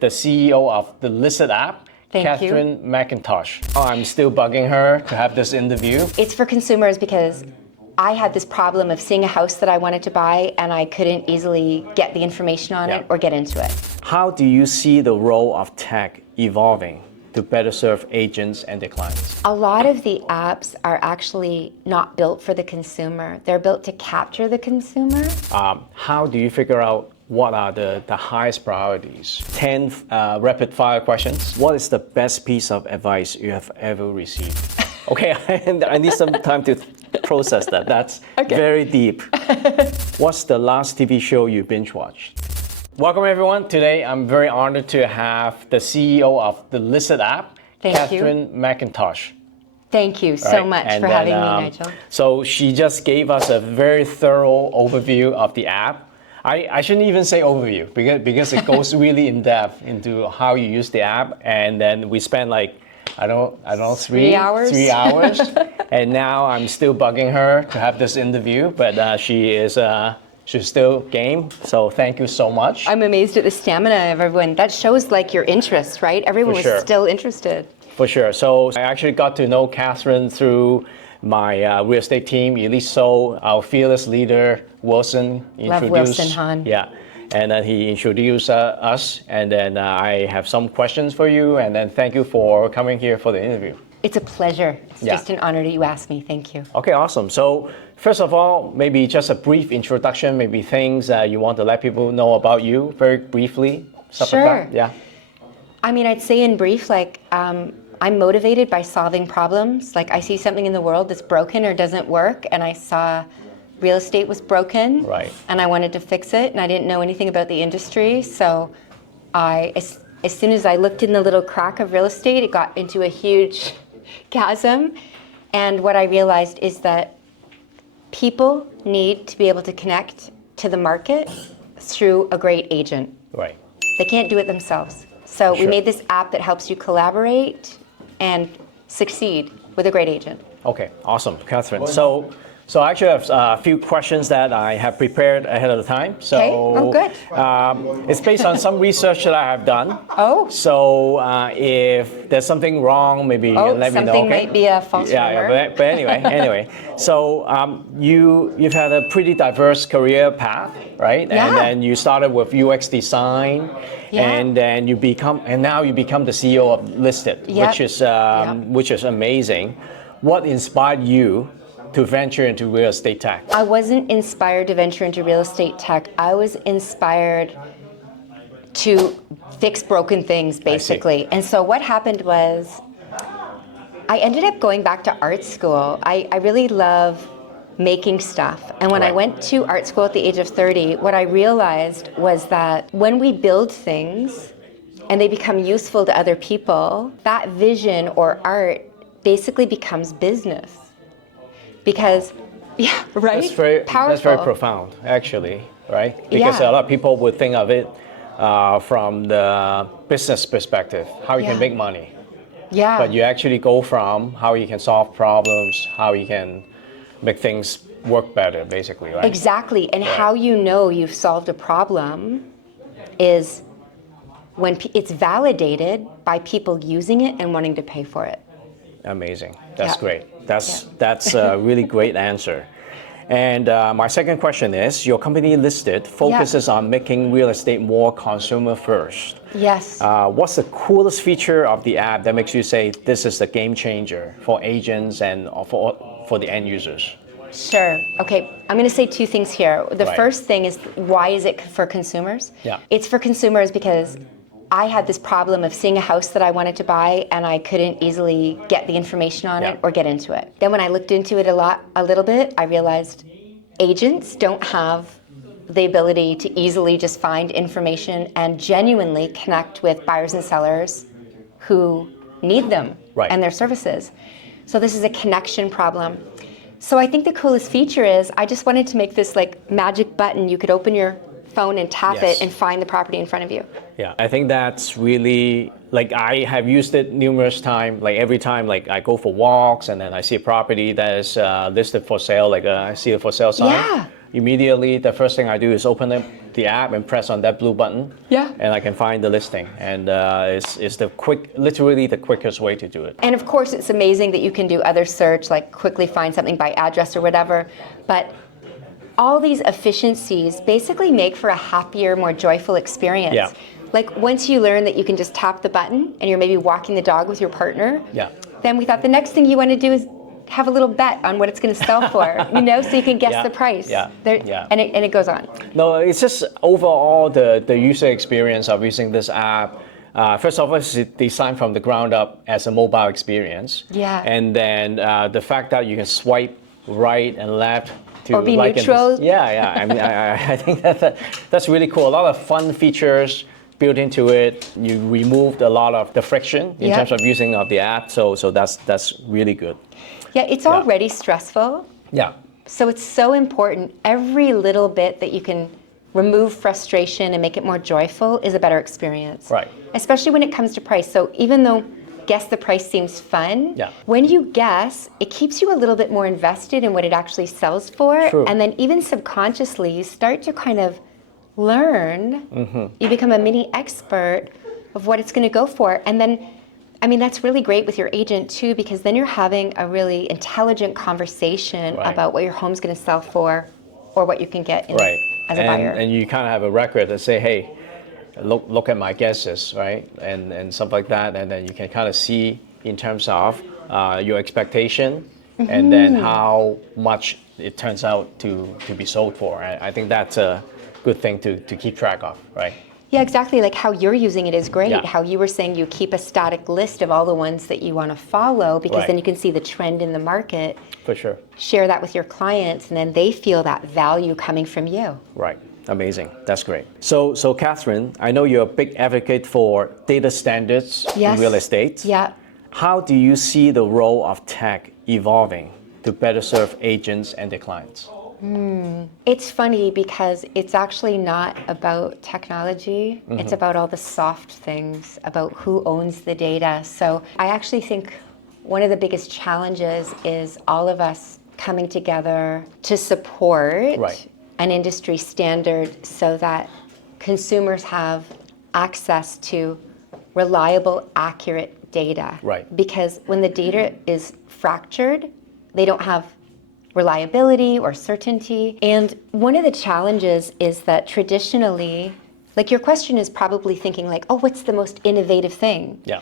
the CEO of the listed app, Catharine MacIntosh. Oh, I'm still bugging her to have this interview. It's for consumers because I had this problem of seeing a house that I wanted to buy and I couldn't easily get the information on it or get into it. How do you see the role of tech evolving to better serve agents and their clients? A lot of the apps are actually not built for the consumer. They're built to capture the consumer. How do you figure out what are the highest priorities? 10 rapid fire questions. What is the best piece of advice you have ever received? Okay, I need some time to process that. That's very deep. What's the last TV show you binge watched? Welcome everyone. Today I'm very honored to have the CEO of the listed app, Catharine MacIntosh. Thank you so much for having me, Nigel. So she just gave us a very thorough overview of the app. I shouldn't even say overview because it goes really in depth into how you use the app, and then we spent like I don't know 3 hours. 3 hours, and now I'm still bugging her to have this interview, but she's still game. So thank you so much. I'm amazed at the stamina of everyone. That shows like your interest, right? Everyone was still interested. For sure. So I actually got to know Catharine through my real estate team. So our fearless leader, Wilson, introduced. Love Wilson Han. Yeah. And then he introduced us. And then I have some questions for you. And then thank you for coming here for the interview. It's a pleasure. It's just an honor that you asked me. Thank you. Okay, awesome. So first of all, maybe just a brief introduction, maybe things you want to let people know about you very briefly. Sure. Like that. Yeah. I mean, I'd say in brief, like, I'm motivated by solving problems. Like I see something in the world that's broken or doesn't work, and I saw real estate was broken, and I wanted to fix it, and I didn't know anything about the industry. So as soon as I looked in the little crack of real estate, it got into a huge chasm. And what I realized is that people need to be able to connect to the market through a great agent. Right. They can't do it themselves. So we made this app that helps you collaborate and succeed with a great agent. Okay, awesome, Catharine. So I actually have a few questions that I have prepared ahead of the time. So good. It's based on some research that I have done. So if there's something wrong, maybe you can let me know. Something might be a false rumor. But anyway. So you've had a pretty diverse career path, right? Yeah. And then you started with UX design. And then now you become the CEO of Listed, which is amazing. What inspired you to venture into real estate tech? I wasn't inspired to venture into real estate tech. I was inspired to fix broken things, basically. And so what happened was I ended up going back to art school. I really love making stuff. And when I went to art school at the age of 30, what I realized was that when we build things and they become useful to other people, that vision or art basically becomes business. Because, powerful. That's very profound, actually, right? Because a lot of people would think of it from the business perspective, how you can make money. Yeah. But you actually go from how you can solve problems, how you can make things work better, basically, right? Exactly. And how you know you've solved a problem is when it's validated by people using it and wanting to pay for it. Amazing. That's great. That's a really great answer. And my second question is, your company Listed focuses on making real estate more consumer first. Yes. What's the coolest feature of the app that makes you say this is the game changer for agents and for the end users? Sure. Okay, I'm going to say two things here. The first thing is, why is it for consumers? It's for consumers because I had this problem of seeing a house that I wanted to buy and I couldn't easily get the information on it or get into it. Then when I looked into it a little bit, I realized agents don't have the ability to easily just find information and genuinely connect with buyers and sellers who need them and their services. So this is a connection problem. So I think the coolest feature is I just wanted to make this like magic button. You could open your phone and tap it and find the property in front of you. Yeah, I think that's really, like I have used it numerous times, like every time like I go for walks and then I see a property that is listed for sale, like I see a for sale sign. immediately the first thing I do is open up the app and press on that blue button. Yeah. And I can find the listing. And it's literally the quickest way to do it. And of course, it's amazing that you can do other search, like quickly find something by address or whatever. But all these efficiencies basically make for a happier, more joyful experience. Yeah. Like once you learn that you can just tap the button and you're maybe walking the dog with your partner, then we thought the next thing you want to do is have a little bet on what it's going to sell for, so you can guess the price. And it goes on. No, it's just overall the user experience of using this app. First of all, it's designed from the ground up as a mobile experience. Yeah. And then the fact that you can swipe right and left to or be neutral. I mean, I think that's really cool. A lot of fun features built into it. You removed a lot of the friction in terms of using of the app. So that's really good. Yeah, it's already stressful. Yeah. So it's so important. Every little bit that you can remove frustration and make it more joyful is a better experience. Right. Especially when it comes to price. So even though guess the price seems fun, when you guess, it keeps you a little bit more invested in what it actually sells for. True. And then even subconsciously, you start to kind of learn. You become a mini expert of what it's going to go for. And then that's really great with your agent too, because then you're having a really intelligent conversation about what your home's going to sell for or what you can get as a buyer. And you kind of have a record that say, hey, look at my guesses, right? And stuff like that. And then you can kind of see in terms of your expectation and then how much it turns out to be sold for. I think that's a good thing to keep track of, right? Yeah, exactly. Like how you're using it is great. How you were saying you keep a static list of all the ones that you want to follow because then you can see the trend in the market. For sure. Share that with your clients and then they feel that value coming from you. Right. Amazing. That's great. So Catherine, I know you're a big advocate for data standards in real estate. Yeah. How do you see the role of tech evolving to better serve agents and their clients? It's funny because it's actually not about technology. It's about all the soft things, about who owns the data. So I actually think one of the biggest challenges is all of us coming together to support an industry standard so that consumers have access to reliable, accurate data. Right. Because when the data is fractured, they don't have reliability or certainty. And one of the challenges is that traditionally, like your question is probably thinking like, oh, what's the most innovative thing? Yeah.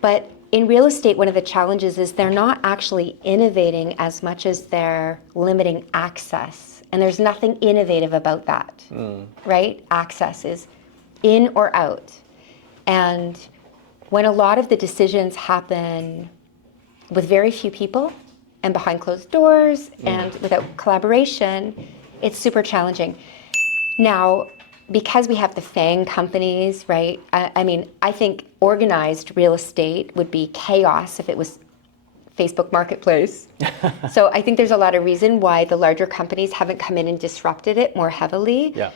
But in real estate, one of the challenges is they're not actually innovating as much as they're limiting access. And there's nothing innovative about that, right? Access is in or out. And when a lot of the decisions happen with very few people, and behind closed doors and without collaboration, it's super challenging. Now, because we have the FANG companies, right? I think organized real estate would be chaos if it was Facebook Marketplace. So I think there's a lot of reason why the larger companies haven't come in and disrupted it more heavily. Yeah.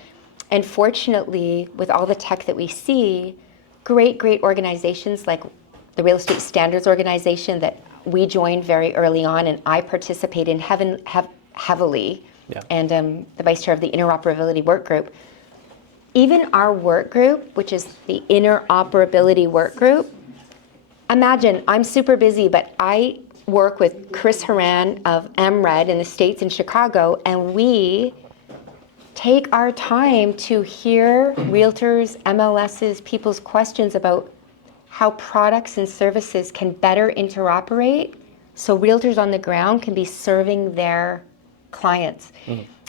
And fortunately, with all the tech that we see, great organizations like the Real Estate Standards Organization that we joined very early on, and I participate in heavily, and the vice chair of the interoperability work group. Even our work group, which is the interoperability work group, imagine I'm super busy, but I work with Chris Horan of MRED in the States in Chicago, and we take our time to hear realtors, MLSs, people's questions about how products and services can better interoperate so realtors on the ground can be serving their clients.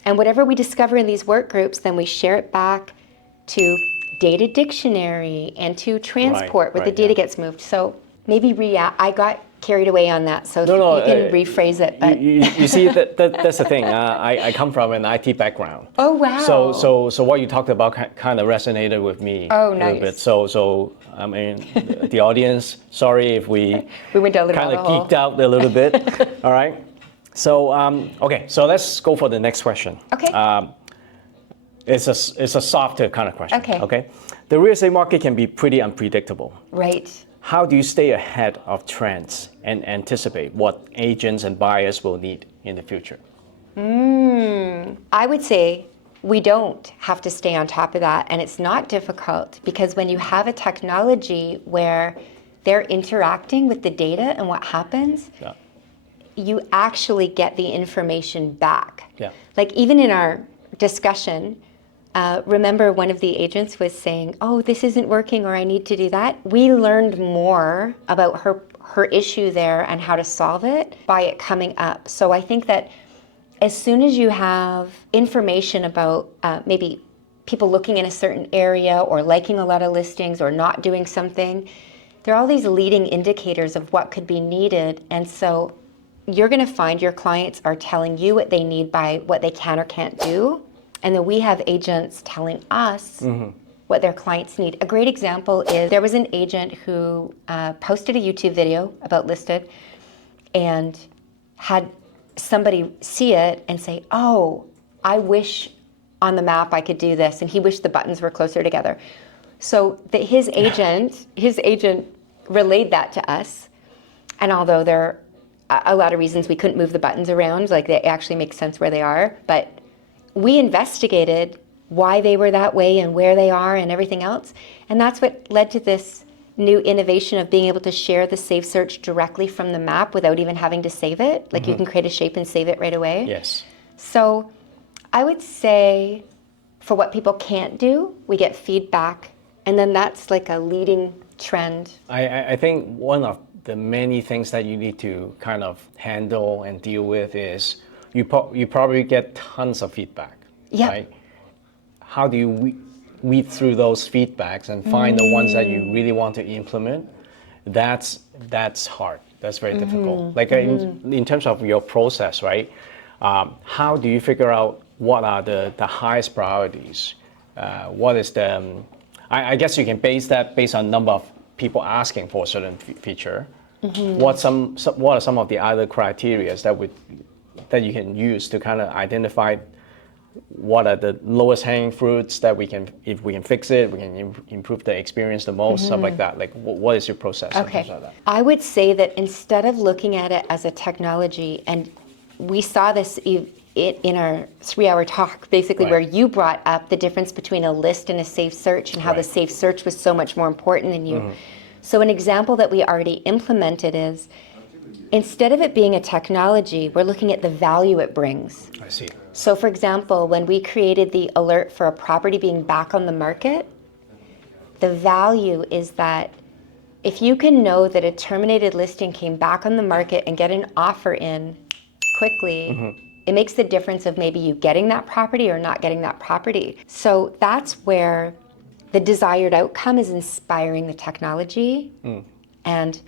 And whatever we discover in these work groups, then we share it back to data dictionary and to transport where the data gets moved. So maybe I got carried away on that, so you can rephrase it. But you see, that's the thing. I come from an IT background. Oh, wow. So what you talked about kind of resonated with me a little bit. So I mean, the audience, sorry if we went down a little kind of geeked out a little bit. All right. So so let's go for the next question. Okay. It's a softer kind of question. Okay. The real estate market can be pretty unpredictable. Right. How do you stay ahead of trends and anticipate what agents and buyers will need in the future? I would say we don't have to stay on top of that, and it's not difficult because when you have a technology where they're interacting with the data and what happens, you actually get the information back. Like even in our discussion, remember one of the agents was saying, oh, this isn't working or I need to do that. We learned more about her issue there and how to solve it by it coming up. So I think that as soon as you have information about maybe people looking in a certain area or liking a lot of listings or not doing something, there are all these leading indicators of what could be needed. And so you're going to find your clients are telling you what they need by what they can or can't do. And then we have agents telling us what their clients need. A great example is there was an agent who posted a YouTube video about listed and had somebody see it and say, oh, I wish on the map I could do this. And he wished the buttons were closer together. So his agent relayed that to us. And although there are a lot of reasons we couldn't move the buttons around, like they actually make sense where they are, but we investigated why they were that way and where they are and everything else. And that's what led to this new innovation of being able to share the save search directly from the map without even having to save it. Like you can create a shape and save it right away. Yes. So I would say for what people can't do, we get feedback. And then that's like a leading trend. I think one of the many things that you need to kind of handle and deal with is you probably get tons of feedback, right? How do you weed through those feedbacks and find the ones that you really want to implement? That's hard. That's very difficult. Like in terms of your process, right? How do you figure out what are the highest priorities? What is the? I guess you can base that based on number of people asking for a certain feature. What are some of the other criteria that you can use to kind of identify what are the lowest hanging fruits that if we can fix it, we can improve the experience the most, stuff like that. Like what is your process? Okay. Like that? I would say that instead of looking at it as a technology, and we saw this in our 3-hour talk, basically, where you brought up the difference between a list and a safe search and how the safe search was so much more important than you. So an example that we already implemented is, instead of it being a technology, we're looking at the value it brings. I see. So for example, when we created the alert for a property being back on the market, the value is that if you can know that a terminated listing came back on the market and get an offer in quickly, it makes the difference of maybe you getting that property or not getting that property. So that's where the desired outcome is inspiring the technology, and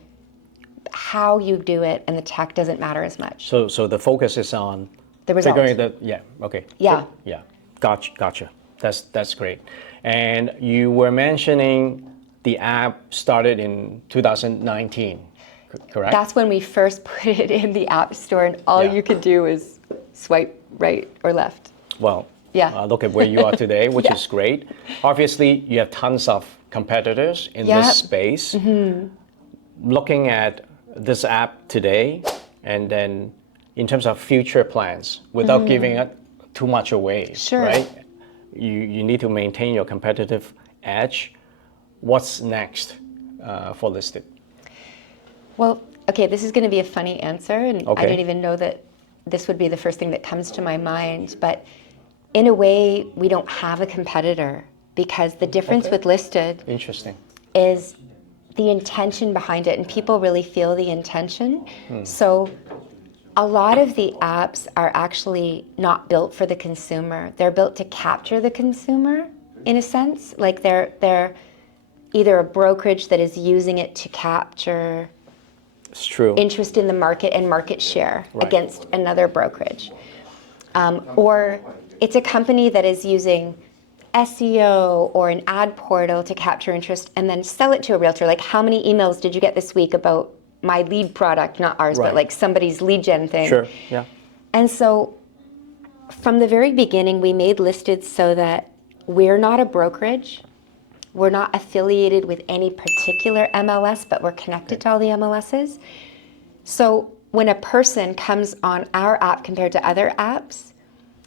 how you do it and the tech doesn't matter as much. So the focus is on the result. Yeah. Gotcha. That's great. And you were mentioning the app started in 2019, correct? That's when we first put it in the App Store, and all you could do is swipe right or left. Well, look at where you are today, which is great. Obviously, you have tons of competitors in this space. Looking at this app today, and then in terms of future plans, without giving it too much away, right? You need to maintain your competitive edge. What's next for Listed? Well, okay, this is going to be a funny answer, and I didn't even know that this would be the first thing that comes to my mind, but in a way, we don't have a competitor, because the difference with Listed is the intention behind it, and people really feel the intention. So a lot of the apps are actually not built for the consumer. They're built to capture the consumer, in a sense. Like they're either a brokerage that is using it to capture interest in the market and market share against another brokerage. Or it's a company that is using SEO or an ad portal to capture interest and then sell it to a realtor. Like, how many emails did you get this week about my lead product, not ours, but like somebody's lead gen thing? And so from the very beginning, we made Listed so that we're not a brokerage. We're not affiliated with any particular MLS, but we're connected to all the MLSs. So when a person comes on our app compared to other apps,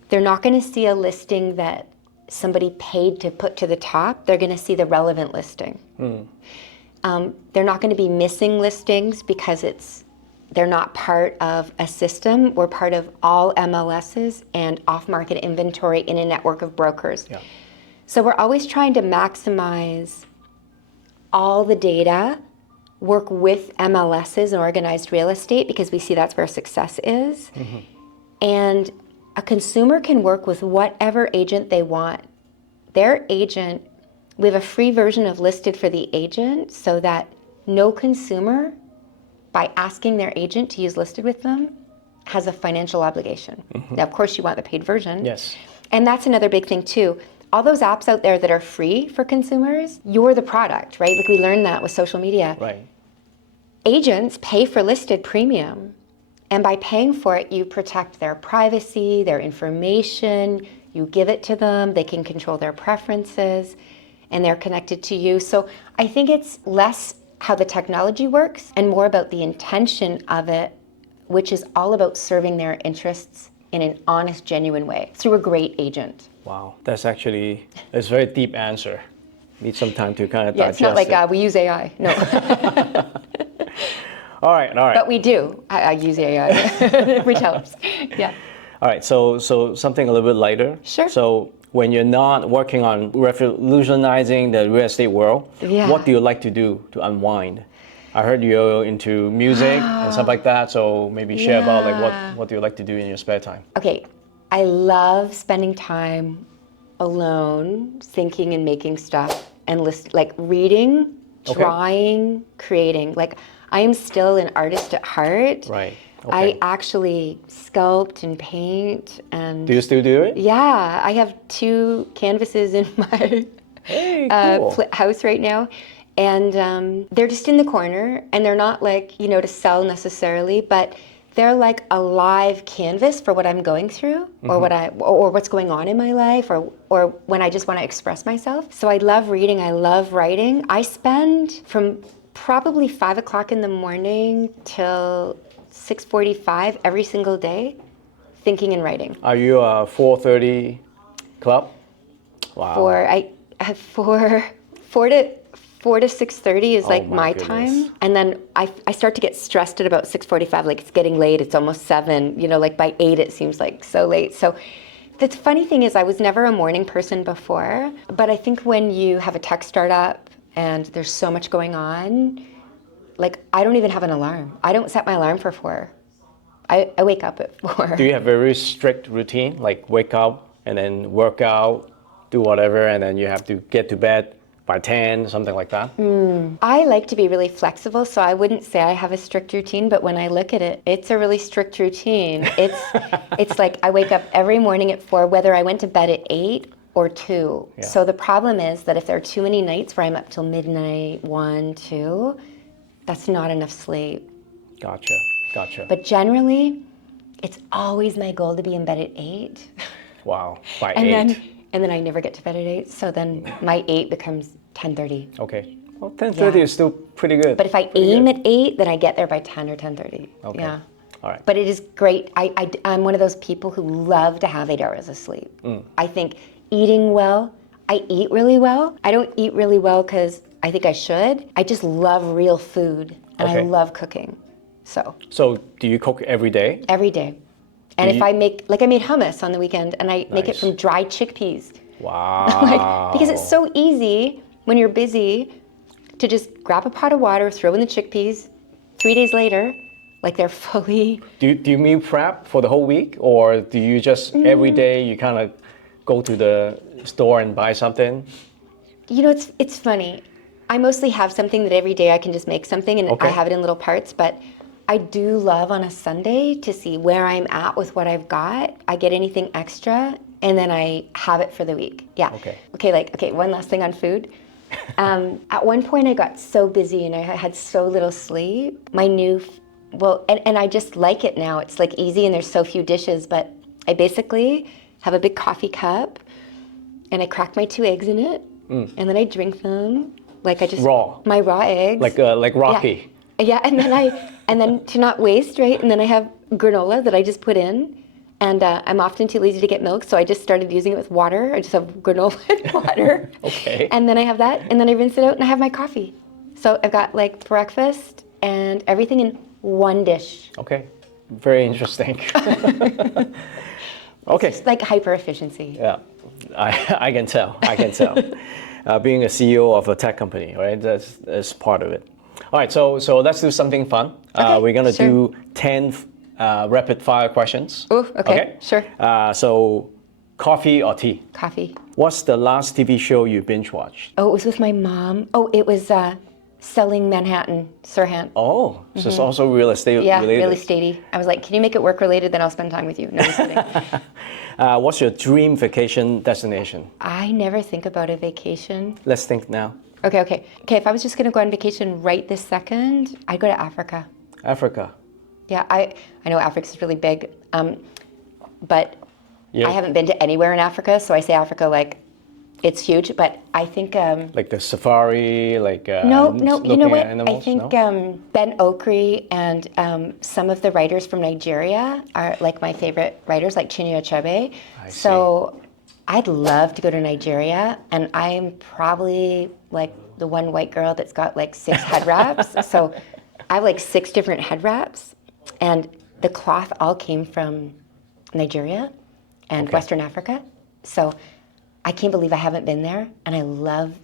they're not going to see a listing that somebody paid to put to the top. They're going to see the relevant listing. They're not going to be missing listings because they're not part of a system. We're part of all MLSs and off-market inventory in a network of brokers. Yeah. So we're always trying to maximize all the data, work with MLSs and organized real estate because we see that's where success is. And a consumer can work with whatever agent they want. Their agent, we have a free version of Listed for the agent so that no consumer, by asking their agent to use Listed with them, has a financial obligation. Now, of course, you want the paid version. Yes. And that's another big thing too. All those apps out there that are free for consumers, you're the product, right? Like we learned that with social media. Right. Agents pay for Listed premium. And by paying for it, you protect their privacy, their information, you give it to them, they can control their preferences, and they're connected to you. So I think it's less how the technology works and more about the intention of it, which is all about serving their interests in an honest, genuine way through a great agent. Wow, that's a very deep answer. Need some time to kind of Yeah, digest it's not like it. we use AI, no. All right. But we do. I use AI, which helps. Yeah. All right, so something a little bit lighter. Sure. So when you're not working on revolutionizing the real estate world, what do you like to do to unwind? I heard you're into music and stuff like that, so maybe share about like what do you like to do in your spare time? Okay, I love spending time alone, thinking and making stuff, and like reading, drawing, creating. Like I am still an artist at heart. Right. I actually sculpt and paint and. Do you still do it? Yeah, I have 2 canvases in my house right now. And they're just in the corner, and they're not like, to sell necessarily, but they're like a live canvas for what I'm going through or what's going on in my life or when I just want to express myself. So I love reading, I love writing. I spend from probably 5 o'clock in the morning till 6:45 every single day thinking and writing. Are you a 4:30 club? Wow. I have 4 to 6:30 is like my time. And then I start to get stressed at about 6:45, like it's getting late, it's almost 7, like by 8 it seems like so late. So the funny thing is I was never a morning person before, but I think when you have a tech startup and there's so much going on, like I don't even have an alarm. I don't set my alarm for 4. I wake up at 4. Do you have a very strict routine, like wake up and then work out, do whatever, and then you have to get to bed by 10, something like that? I like to be really flexible, so I wouldn't say I have a strict routine, but when I look at it, it's a really strict routine. It's like I wake up every morning at 4, whether I went to bed at 8 or 2. Yeah. So the problem is that if there are too many nights where I'm up till midnight, 1, 2, that's not enough sleep. Gotcha. But generally, it's always my goal to be in bed at 8. Wow, by and 8. And then I never get to bed at 8, so then my 8 becomes 10:30. Okay. Well, 10:30 is still pretty good. But if I aim at 8, then I get there by 10 or 10:30. Okay. Yeah. All right. But it is great. I'm one of those people who love to have 8 hours of sleep. I think eating well, I eat really well. I don't eat really well because I think I should. I just love real food, and I love cooking. So do you cook every day? Every day. And if I made hummus on the weekend, and I make it from dried chickpeas. Wow. Because it's so easy when you're busy to just grab a pot of water, throw in the chickpeas. 3 days later, like they're fully. Do you meal prep for the whole week, or do you just every day you kind of go to the store and buy something? It's funny. I mostly have something that every day I can just make something, and I have it in little parts, but I do love on a Sunday to see where I'm at with what I've got. I get anything extra, and then I have it for the week. Yeah. Okay, one last thing on food. At one point I got so busy and I had so little sleep. And I just like it now. It's like easy and there's so few dishes, but I basically have a big coffee cup and I crack my 2 eggs in it, and then I drink them. Like I just raw. My raw eggs. Like Rocky. Yeah, and then to not waste, right? And then I have granola that I just put in, and I'm often too lazy to get milk, so I just started using it with water. I just have granola and water. Okay. And then I have that, and then I rinse it out, and I have my coffee. So I've got like breakfast and everything in one dish. Okay. Very interesting. Okay. It's like hyper efficiency. Yeah, I can tell. I can tell. Being a CEO of a tech company, right? That's part of it. All right, so let's do something fun. Okay, we're gonna sure. do 10 rapid fire questions. Oh, okay, sure. So, coffee or tea? Coffee. What's the last TV show you binge watched? Oh, it was with my mom. Oh, it was Selling Manhattan, Sirhan. Oh, so it's also real estate Yeah, related. really statey. I was like, can you make it work related? Then I'll spend time with you. No, just kidding. What's your dream vacation destination? I never think about a vacation. Let's think now. Okay. If I was just going to go on vacation right this second, I'd go to Africa. Africa. Yeah, I know Africa's really big, but Yeah. I haven't been to anywhere in Africa, so I say Africa like it's huge. But I think Like the safari, like no, you know looking what? at animals, I think no? Ben Okri and some of the writers from Nigeria are like my favorite writers, like Chinua Achebe. So I'd love to go to Nigeria, and I'm probably like the one white girl that's got like 6 head wraps. So I have like 6 different head wraps, and the cloth all came from Nigeria and Western Africa. So I can't believe I haven't been there, and I love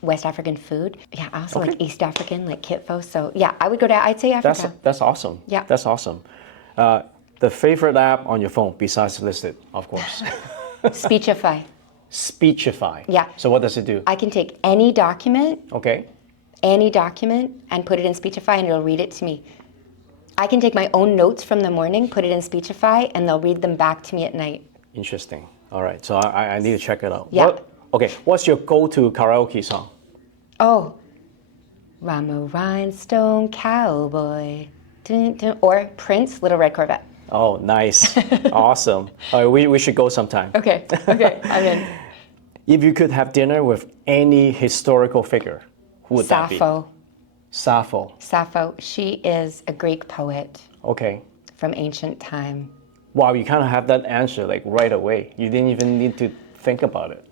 West African food. Yeah, I also like East African, like kitfo. So yeah, I'd say Africa. That's awesome. Yeah. That's awesome. The favorite app on your phone, besides listed, of course. Speechify. Speechify. Yeah. So what does it do? I can take any document, Okay. and put it in Speechify, and it'll read it to me. I can take my own notes from the morning, put it in Speechify, and they'll read them back to me at night. Interesting. All right. So I need to check it out. Yeah. Okay. What's your go-to karaoke song? Oh, I'm a rhinestone cowboy. Dun, dun. Or Prince, Little Red Corvette. Oh, nice. Awesome. All right, we should go sometime. Okay, I'm in. If you could have dinner with any historical figure, who would that be? Sappho. Sappho. She is a Greek poet Okay. from ancient time. Wow, you kind of have that answer like right away. You didn't even need to think about it.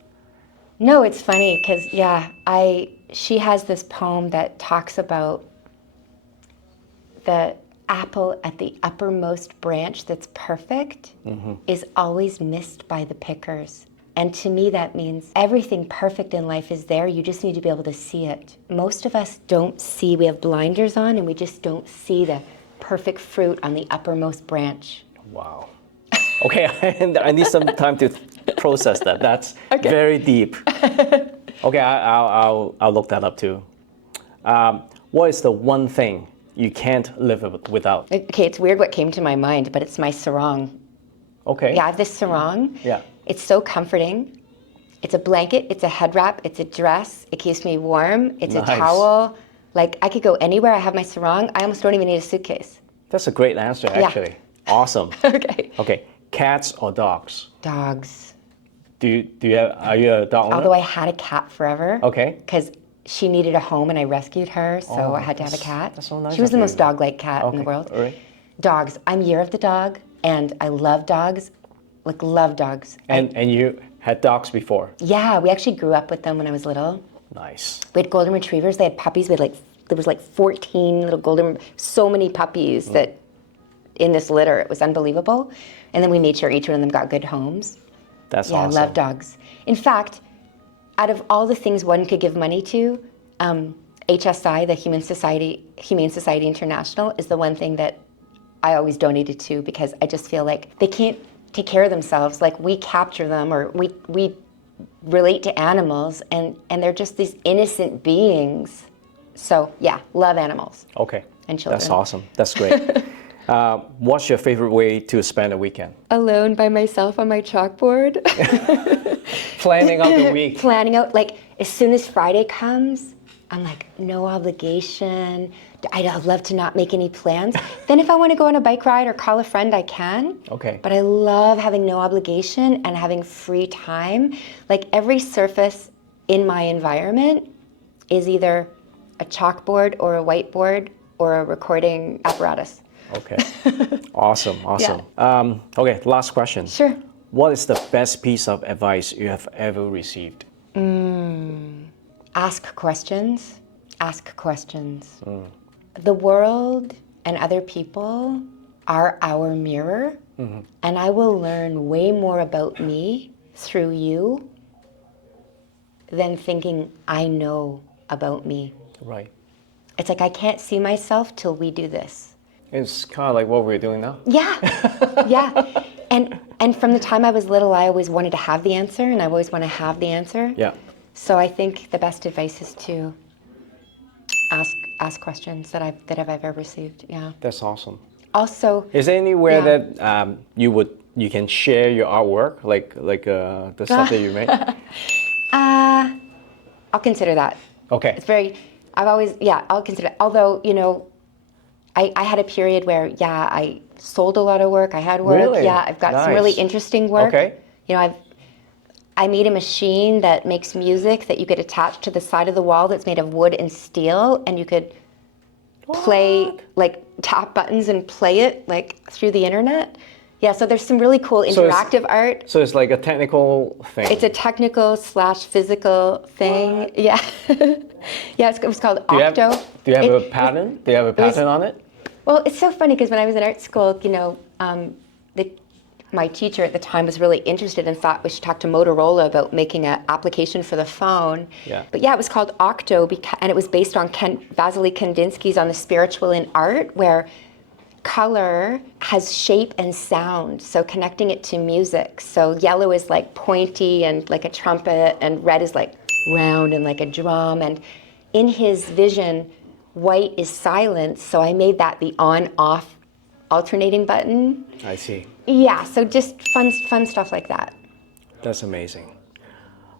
No, it's funny because she has this poem that talks about the apple at the uppermost branch that's perfect is always missed by the pickers. And to me, that means everything perfect in life is there. You just need to be able to see it. Most of us don't see. We have blinders on, and we just don't see the perfect fruit on the uppermost branch. Wow. Okay, I need some time to process that. That's very deep. Okay, I'll look that up too. What is the one thing you can't live without? Okay, it's weird what came to my mind, but it's my sarong. Okay. Yeah, I have this sarong. Yeah. It's so comforting. It's a blanket, it's a head wrap, it's a dress, it keeps me warm, it's Nice. a towel. Like, I could go anywhere, I have my sarong. I almost don't even need a suitcase. That's a great answer, actually. Awesome. Okay. Okay, cats or dogs? Dogs. Are you a dog owner? Although I had a cat forever. Okay. Because she needed a home and I rescued her, so I had to have a cat. That's so nice She was of the you. most dog-like cat in the world. All right. Dogs. I'm Year of the Dog, and I love dogs. Like, love dogs. And you had dogs before? Yeah, we actually grew up with them when I was little. Nice. We had golden retrievers. They had puppies. There was like 14 little golden, so many puppies that in this litter, it was unbelievable. And then we made sure each one of them got good homes. That's Yeah, awesome. I love dogs. In fact, out of all the things one could give money to, HSI, the Humane Society International, is the one thing that I always donated to because I just feel like they can't take care of themselves. Like, we capture them or we relate to animals and they're just these innocent beings. So yeah, love animals. Okay. And children. That's awesome. That's great. What's your favorite way to spend a weekend? Alone by myself on my chalkboard. Planning out the week. Planning out, like, as soon as Friday comes, I'm like, no obligation. I'd love to not make any plans. Then if I want to go on a bike ride or call a friend, I can. Okay. But I love having no obligation and having free time. Like, every surface in my environment is either a chalkboard or a whiteboard or a recording apparatus. Okay. Awesome. Okay, last question. Sure. What is the best piece of advice you have ever received? Ask questions. Ask questions. The world and other people are our mirror, and I will learn way more about me through you than thinking I know about me. Right. It's like I can't see myself till we do this. It's kind of like what we're doing now. Yeah, yeah. And from the time I was little, I always wanted to have the answer, and I always want to have the answer. Yeah. So I think the best advice is to ask questions that I've ever received. Yeah. That's awesome. Also, is there anywhere yeah. that you can share your artwork, like the stuff that you make? I'll consider that. Okay. It's very. I'll consider it. Although, I had a period where, I sold a lot of work. I had work. Really? Yeah, I've got some really interesting work. Okay. I made a machine that makes music that you could attach to the side of the wall that's made of wood and steel, and you could play, tap buttons and play it, through the internet. Yeah, so there's some really cool interactive art. So it's like a technical thing. It's a technical / physical thing. What? Yeah. Yeah, it was called Octo. Do you have a patent? Do you have a patent on it? Well, it's so funny because when I was in art school, my teacher at the time was really interested and thought we should talk to Motorola about making an application for the phone. Yeah. But yeah, it was called Octo, and it was based on Vasily Kandinsky's On the Spiritual in Art, where color has shape and sound, so connecting it to music. So yellow is like pointy and like a trumpet, and red is like round and like a drum. And in his vision, white is silence, so I made that the on-off alternating button. I see. Yeah, so just fun stuff like that. That's amazing.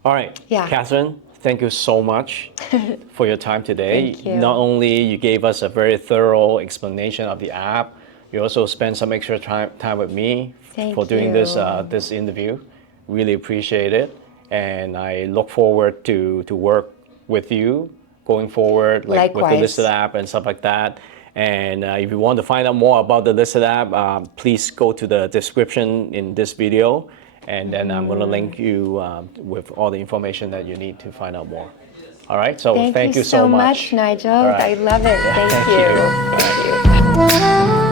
All right, yeah. Catherine, thank you so much for your time today. Thank you. Not only you gave us a very thorough explanation of the app, you also spent some extra time with me for doing this interview. Really appreciate it, and I look forward to work with you going forward, like with the listed app and stuff like that. And if you want to find out more about the listed app, please go to the description in this video, and then I'm going to link you with all the information that you need to find out more. All right, so thank you so much, Nigel. Right. I love it. Yeah, thank you. Thank you.